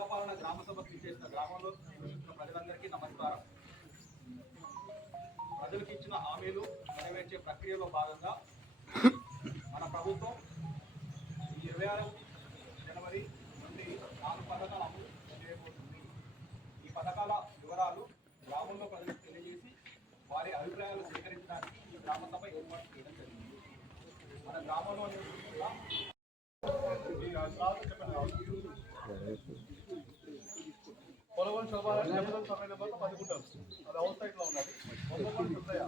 ప్రజాపాలన గ్రామ సభకు ఇచ్చేసిన గ్రామంలో ప్రజలందరికీ నమస్కారం. ప్రజలకు ఇచ్చిన హామీలు నెరవేర్చే ప్రక్రియలో భాగంగా మన ప్రభుత్వం 26 జనవరి నుండి 4 పథకాలు అమలు చేయబోతుంది. ఈ పథకాల వివరాలు గ్రామంలో ప్రజలకు తెలియజేసి వారి అభిప్రాయాలు సేకరించడానికి ఈ గ్రామ సభ ఏర్పాటు చేయడం జరిగింది. మన గ్రామంలో పొలవన్ శోభారాన్ని జబదం సర్వే నెంబర్ 10 గుంటలు, అది అవుట్ సైడ్ లో ఉన్నది. ఒక్కొక్కటి సుబ్బయ్య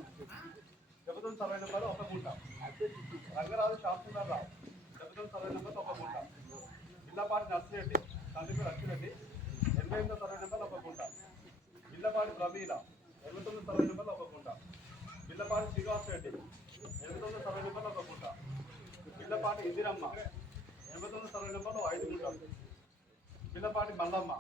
జబదం సర్వే నెంబర్ 1 గుంట, రంగరాజు శాంతినారావు జబదం సర్వే నెంబర్ 1 గుంట, ఇల్లపాటి నర్సిరెడ్డి తండ్రి లక్ష్మిరెడ్డి 88వ సర్వే నెంబర్ 1 గుంట, ఇల్లపాటి ప్రమీల 89వ సర్వే నెంబర్ 1 గుంట, ఇల్లపాటి శ్రీనివాస్ రెడ్డి 89వ సర్వే నెంబర్ 1 గుంట, ఇల్లపాటి ఇందిరమ్మ 89వ సర్వే నెంబర్ 5 గుంటలు, పిల్లపాటి మల్లమ్మ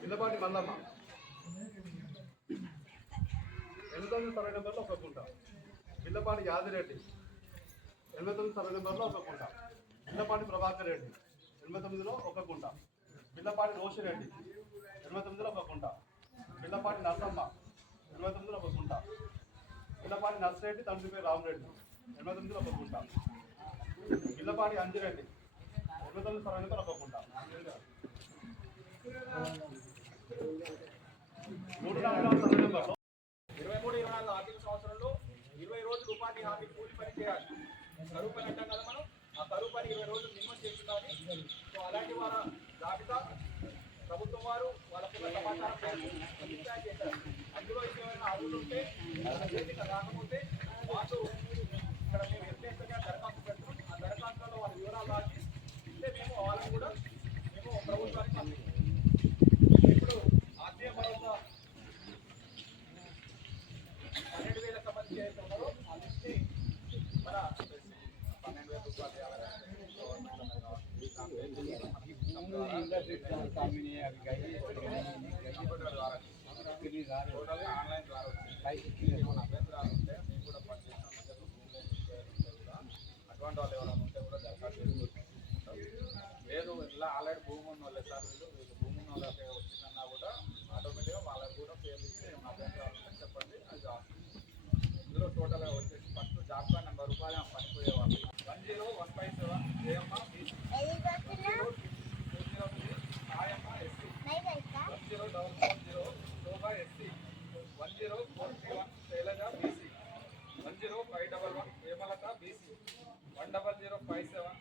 పిల్లపాటి మల్లమ్మ 89వ సర్వే నెంబర్లో 1 గుంట, పిల్లపాటి యాదిరెడ్డి 89వ సర్వే నెంబర్లో 1 గుంట, పిల్లపాటి ప్రభాకర్ రెడ్డి 89లో 1 గుంట, పిల్లపాటి రోషిరెడ్డి 89లో 1 గుంట, పిల్లపాటి నర్సమ్మ 89లో 1 గుంట, పిల్లపాటి నర్సిరెడ్డి తండ్రి పేరు రామరెడ్డి 89లో 1 గుంట, పిల్లపాటి అంజిరెడ్డి 89 సర్వే నెంబర్ 1 గుంట. 23-24 ఆర్థిక సంవత్సరంలో 20 రోజులు ఉపాధి హామీ కూలి పని చేయాలి. కరువు పని అంటాం కదా మనం, ఆ కరువు పని 20 రోజులు మినిమం చేస్తున్నారు. సో అలాంటి వారి జాబితా ప్రభుత్వం వారు వాళ్ళకున్న సమాచారం అభిప్రాయం చేశారు. అందులో ఏమైనా అర్హులు ఉంటే రాకపోతే వాళ్ళు ఇక్కడ మేము వ్యక్తిగతంగా దరఖాస్తు పెడతాం. ఆ దరఖాస్తులలో వాళ్ళ వివరాలు రాసి ఇస్తే మేము వాళ్ళని కూడా మేము ప్రభుత్వానికి పంపిస్తాం. ఇప్పుడు ఆర్థిక భరోసా 12,000 సంబంధించి ఏదైతే ఉన్నారో ఆ లిస్ట్ని మన 12,000 రూపాయలు ఆన్లైన్ ద్వారా అభ్యంతరాలు ఉంటే మేము కూడా పనిచేస్తాం. అటువంటి వాళ్ళు ఎవరైనా ఉంటే కూడా దరఖాస్తు చేసుకుంటాం. లేదు ఇలా ఆల్రెడీ భూమి ఉన్న వాళ్ళే సార్, వీళ్ళు భూమి ఉన్న వాళ్ళకి వచ్చిందన్నా కూడా ఆటోమేటిక్గా వాళ్ళకి కూడా పేర్లు ఇస్తే ఏమైనా అభ్యంతరాలు ఉంటే చెప్పండి, అది రాస్తుంది. ఇందులో టోటల్గా వచ్చేసి ఫస్ట్ జాబ్ కార్డ్ నెంబర్ రూపాయలు పనిపోయే వాళ్ళు 10157 ఏఎమ్మ Ayamma SC 10440 Shobha SC 10431 Sailaja BC 10511 Hemalatha BC 10057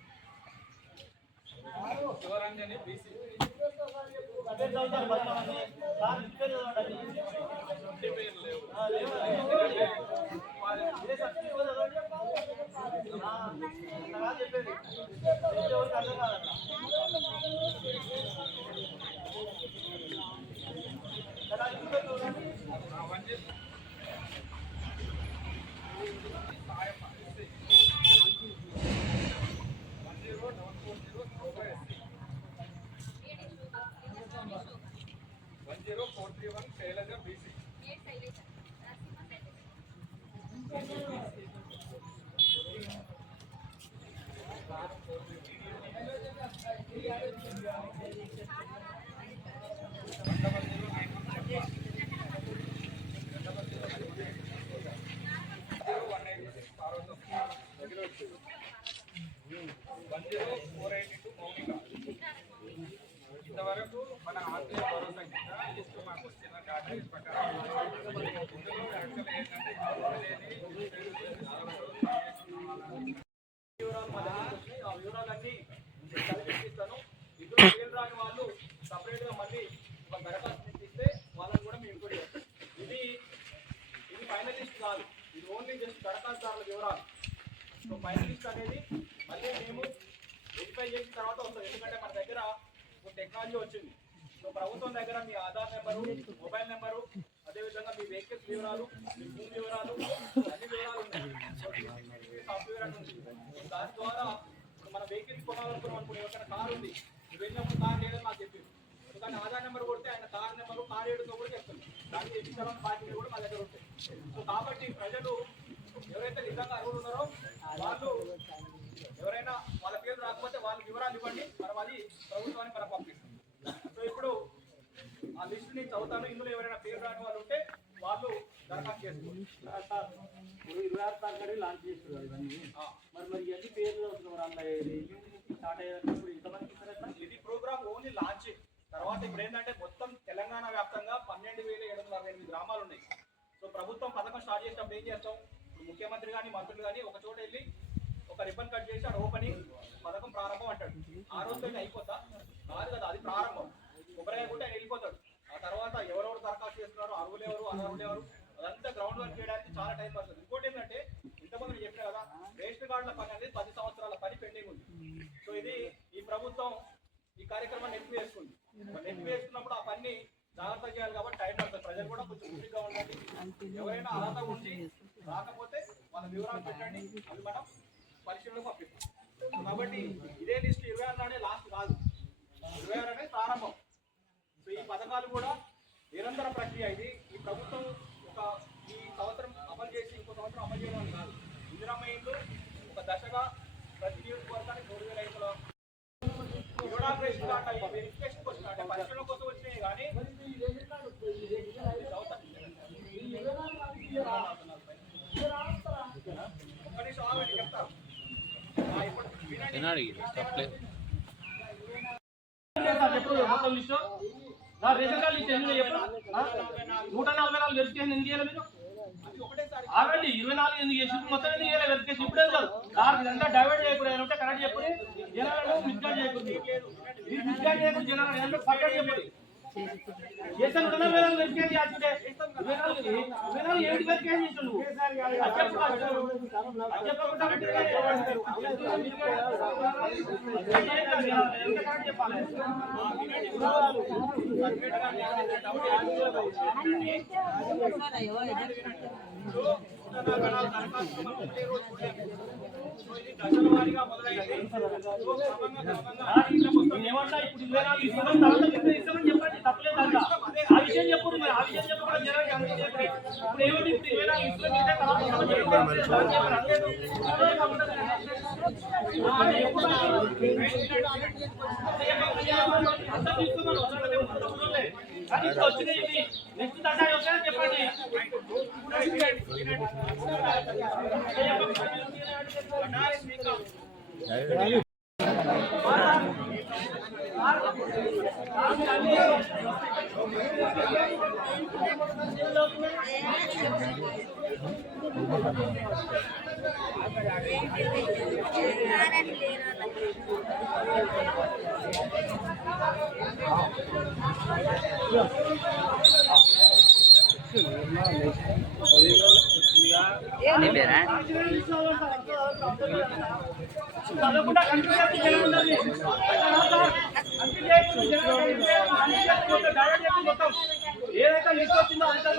Sivaranjani BC. పేరు లేవు. శైలజ బీసీ ఇంతవరకు మన ఆర్థిక భరోసా కింద లిస్టు మాకు వచ్చిన గార్డెన్స్ ప్రకారం వివరాలు మా దగ్గర వచ్చినాయి. ఆ వివరాలన్నీ కల్పిస్తాను. ఇందులో పేరు రాని వాళ్ళు సపరేట్గా మళ్ళీ ఒక దరఖాస్తు ఇస్తే వాళ్ళని కూడా మేము కూడా ఇది ఫైనల్ లిస్ట్ కాదు, ఇది ఓన్లీ జస్ట్ దరఖాస్తుదారుల వివరాలు. సో ఫైనల్ లిస్ట్ అనేది మళ్ళీ మేము వెరిఫై చేసిన తర్వాత వస్తుంది. ఎందుకంటే మన దగ్గర టెక్నాలజీ వచ్చింది. సో ప్రభుత్వం దగ్గర మీ ఆధార్ నెంబరు, మొబైల్ నెంబరు, అదేవిధంగా మీ వెహికల్స్ వివరాలు, మీ భూమి వివరాలు, అన్ని వివరాలు ఉన్నాయి. సాఫ్ట్వేర్ అని ఉంది. దాని ద్వారా మన వెహికల్స్ కొనాలనుకున్నాం అనుకుని ఎవరికైనా కారు ఉంది, వెళ్ళినప్పుడు కార్ లేదని నాకు చెప్పింది. కానీ ఆధార్ నెంబర్ కొడితే ఆయన కార్ నెంబరు, కార్ ఏడుతో కూడా చెప్తుంది. దానికి ఇన్సూరెన్స్ పార్టీలు కూడా మా దగ్గర ఉంటాయి. సో కాబట్టి ప్రజలు ఎవరైతే నిజంగా అర్హులు ఉన్నారో వాళ్ళు వివరాలు ఇవ్వండి, మనం అది ప్రభుత్వానికి మనం పంపిస్తాం. సో ఇప్పుడు ఆ లిస్ట్ నేను చదువుతాను. ఇందులో ఎవరైనా పేరు రాని వాళ్ళు ఉంటే వాళ్ళు దరఖాస్తు చేసుకోండి. 26 తారీఖు లాంచ్ చేస్తారు ఇవన్నీ. మరి ఎన్ని పేర్లు స్టార్ట్ అయ్యేటప్పుడు ఇంతమంది ఇస్తారా? ఇది ప్రోగ్రామ్ ఓన్లీ లాంచ్. తర్వాత ఇప్పుడు ఏంటంటే మొత్తం తెలంగాణ వ్యాప్తంగా 12,768 గ్రామాలు ఉన్నాయి. సో ప్రభుత్వం పథకం స్టార్ట్ చేసినప్పుడు ఏం చేస్తాం, ముఖ్యమంత్రి కానీ మంత్రులు కానీ ఒక చోట వెళ్ళి ఒక రిబ్బన్ కట్ చేసి అది ఓపెనింగ్ పథకం ప్రారంభం అంటాడు. ఆ రోజుతో అయిపోతా కాదు కదా, అది ప్రారంభం. కొబ్బరికాయ కూడా ఆయన వెళ్ళిపోతాడు. ఆ తర్వాత ఎవరెవరు దరఖాస్తు చేస్తున్నారు, అర్హులు ఎవరు అనర్హులు ఎవరు, అదంతా గ్రౌండ్ వర్క్ చేయడానికి చాలా టైం పడుతుంది. ఇంకోటి ఏంటంటే ఇంతకుముందు చెప్పిన కదా, రేషన్ కార్డుల పని అనేది 10 సంవత్సరాల పని పెండింగ్ ఉంది. సో ఇది ఈ ప్రభుత్వం ఈ కార్యక్రమాన్ని నెప్పి వేసుకుంది. నెప్పి వేసుకున్నప్పుడు ఆ పని జాగ్రత్త చేయాలి కాబట్టి టైం పడుతుంది. ప్రజలు కూడా కొంచెం ఉచితంగా ఉండండి. ఎవరైనా అర్హత ఉండి రాకపోతే వాళ్ళ వివరాలు పెట్టండి, అవి మనం పరిశీలనకు పంపిస్తాం. కాబట్టి ఇదే లిస్ట్ 26 నాడే లాస్ట్ కాదు, 26 అనేది ప్రారంభం. సో ఈ పథకాలు కూడా నిరంతర ప్రక్రియ. ఇది ఈ ప్రభుత్వం ఈ సంవత్సరం అమలు చేసి ఇంకో సంవత్సరం అమలు చేయడం కాదు. ఇందిరమ్మ ఇల్లు ఒక దశగా ప్రతి నియోజకవర్గానికి 3,500 ఇనాగ్రేషన్ దాకా ఈ వెరిఫికేషన్ కోసం అంటే పరిశీలన కోసం వచ్చినాయి. కానీ చెప్తారు ఇప్పుడు రేషన్ కార్డు లిస్ట్ ఎందుకు చెప్పు? 144 వెరిఫికేషన్ ఎందుకు చేయాలి మీరు? ఆల్రెడీ 24 ఎందుకు చేసి మొత్తం ఎందుకు చేయాలి వెరిఫికేషన్? ఇప్పుడే కాదు సార్, ఇదంతా డైవర్ట్ చేయకూడదు. ఉంటే కరెక్ట్ చెప్పండి, జనాలను మిస్గైడ్ చేయకూడదు. మీరు మిస్గైడ్ చేయకూడదు, జనాలు ఎంత పక్కన చెప్పండి. చేస్తాను 144 వెరిఫికేషన్ చేస్తుంటే 24 ఏమిటి వెరిఫికేషన్ చేస్తాను నువ్వు? చెప్పాలి. ఏమన్నా ఇప్పుడు 24 ఇస్తామని చెప్పండి, తప్పలేదు. ఆ విషయం చెప్పు, ఆ విషయం చెప్పకుండా జనానికి ఇప్పుడు ఏమిటి 24 ఇస్తే తర్వాత అంతా తీసుకోమని కానీ వచ్చినాయి. నెక్స్ట్ దండా వస్తాయని చెప్పండి. ఏదైతే లిస్ట్ వచ్చిందో అంతా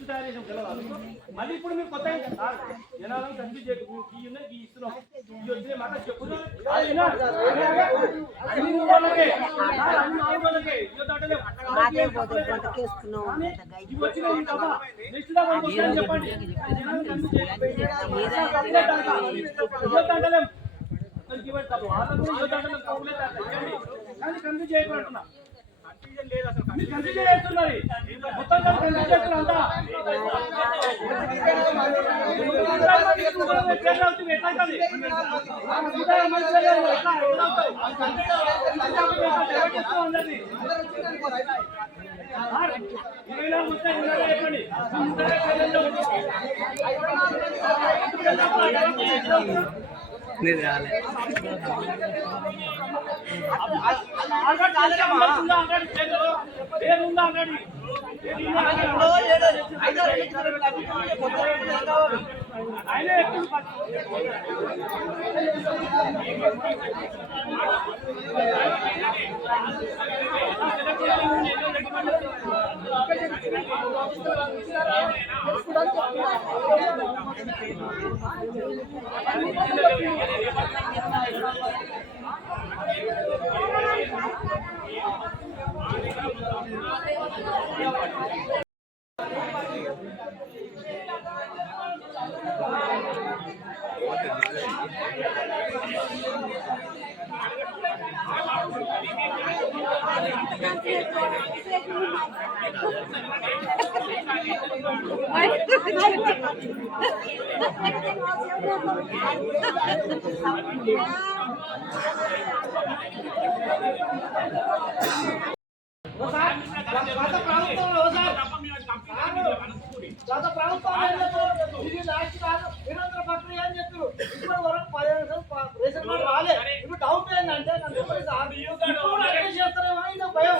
అంటే మళ్ళీ ఇప్పుడు మీరు కొత్త జనాలను కన్ఫ్యూజ్ చేయకుండా ఇస్తున్నాం. వచ్చిన మాట చెప్పు చెప్పండి. కన్ఫ్యూజ్ చేయకుండా కన్ఫ్యూజన్ లేదు అసలు కన్ఫ్యూజన్ చేస్తున్నది మొత్తం కన్ఫ్యూజన్ చేస్తున్నారు అంతా గత ప్రభుత్వం ఇది లాస్ట్ కాదు 200 ప్రక్రియ అని చెప్పారు ఇప్పుడు వరకు 15 రేషన్ కార్డు రాలే ఇప్పుడు డౌట్ ఏంటంటే నన్ను ఎవరు సార్ ఇప్పుడు అట్లా చేస్తారేమో ఇది భయం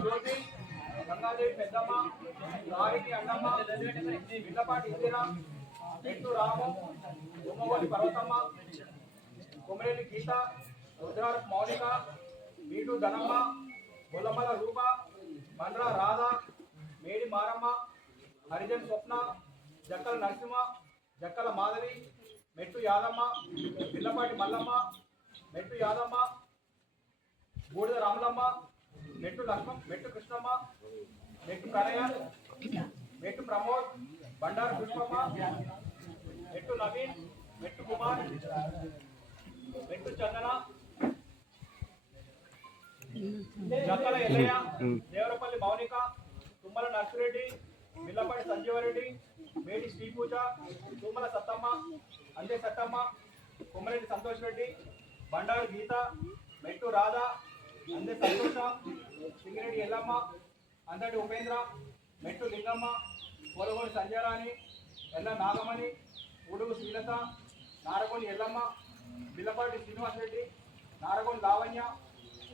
జ్యోతి గంగాదేవి పెద్దమ్మ రాగిటి అన్నమ్మ విల్లపాటి ఇందిర మెట్టు రాము ఉమ్మగోలి పర్వతమ్మ కొమరేలి గీత రుద్రారపు మౌనిక వీటు ధనమ్మ గొల్లమల రూప మండ్ర రాధ మేడి మారమ్మ హరిజన్ స్వప్న జక్కల నరసింహ జక్కల మాధవి మెట్టు యాదమ్మ విల్లపాటి మల్లమ్మ మెట్టు యాదమ్మ బూడిద రాములమ్మ మెట్టు లక్ష్మం మెట్టు కృష్ణమ్మ మెట్టు కనయ్య మెట్టు ప్రమోద్ బండారు పుష్పమ్మ మెట్టు నవీన్ మెట్టు కుమార్ మెట్టు చందన జక్కల ఎల్లయ్య దేవరపల్లి మౌనిక తుమ్మల నర్సిరెడ్డి మిల్లపల్లి సంజీవరెడ్డి మేడి శ్రీపూజ తుమ్మల సత్తమ్మ అందే సత్తమ్మ కొమ్మరెడ్డి సంతోష్ రెడ్డి బండారు గీత మెట్టు రాధా అందే సంతోష సింగిరెడ్డి ఎల్లమ్మ అందడి ఉపేంద్ర మెట్టు లింగమ్మ పోలగోని సంజయరాణి ఎల్ల నాగమణి ఉడుగు శ్రీలత నారగోని ఎల్లమ్మ బిల్లపాటి శ్రీనివాసరెడ్డి నారగోని లావణ్య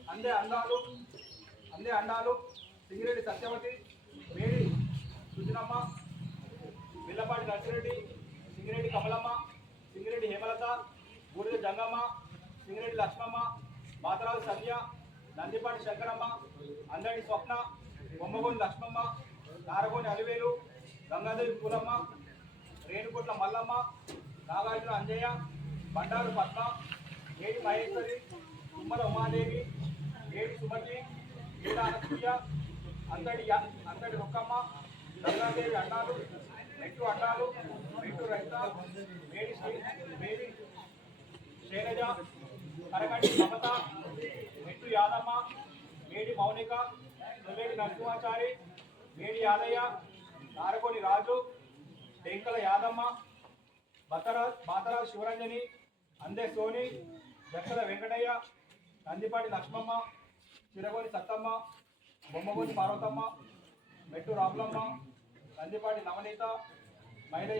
అందే అండాలు సింగిరెడ్డి సత్యవతి మేడి సుజనమ్మ బిల్లపాటి నర్సిరెడ్డి సింగిరెడ్డి కమలమ్మ సింగిరెడ్డి హేమలత బూడిద జంగమ్మ సింగిరెడ్డి లక్ష్మమ్మ బాతరాజు సంధ్య నందిపాటి శంకరమ్మ అందడి స్వప్న బొమ్మగోని లక్ష్మమ్మ నారగోని అలివేలు గంగాదేవి పూలమ్మ రేణుకోట్ల మల్లమ్మ నాగార్జున అంజయ్య బండారు పద్మ ఏడి మహేశ్వరి తుమ్మల ఉమాదేవి ఏడి సుమతి ఏడ అనసూయ అంతడి రొక్కమ్మ గంగాదేవి అన్నాలు మెట్టు రైత మేడి శైలజ కరకంటి మమత మెట్టు యాదమ్మ మేడి మౌనిక నువ్వేడి నరసింహాచారి మేడి యాదయ్య నారగోని రాజు టెంకల యాదమ్మ బాతరాజు శివరంజని అందే సోని జక్కల వెంకటయ్య నందిపాటి లక్ష్మమ్మ చిరగోని సత్తమ్మ బొమ్మగోని పార్వతమ్మ మెట్టు రాములమ్మ నందిపాటి నవనీత మహిళ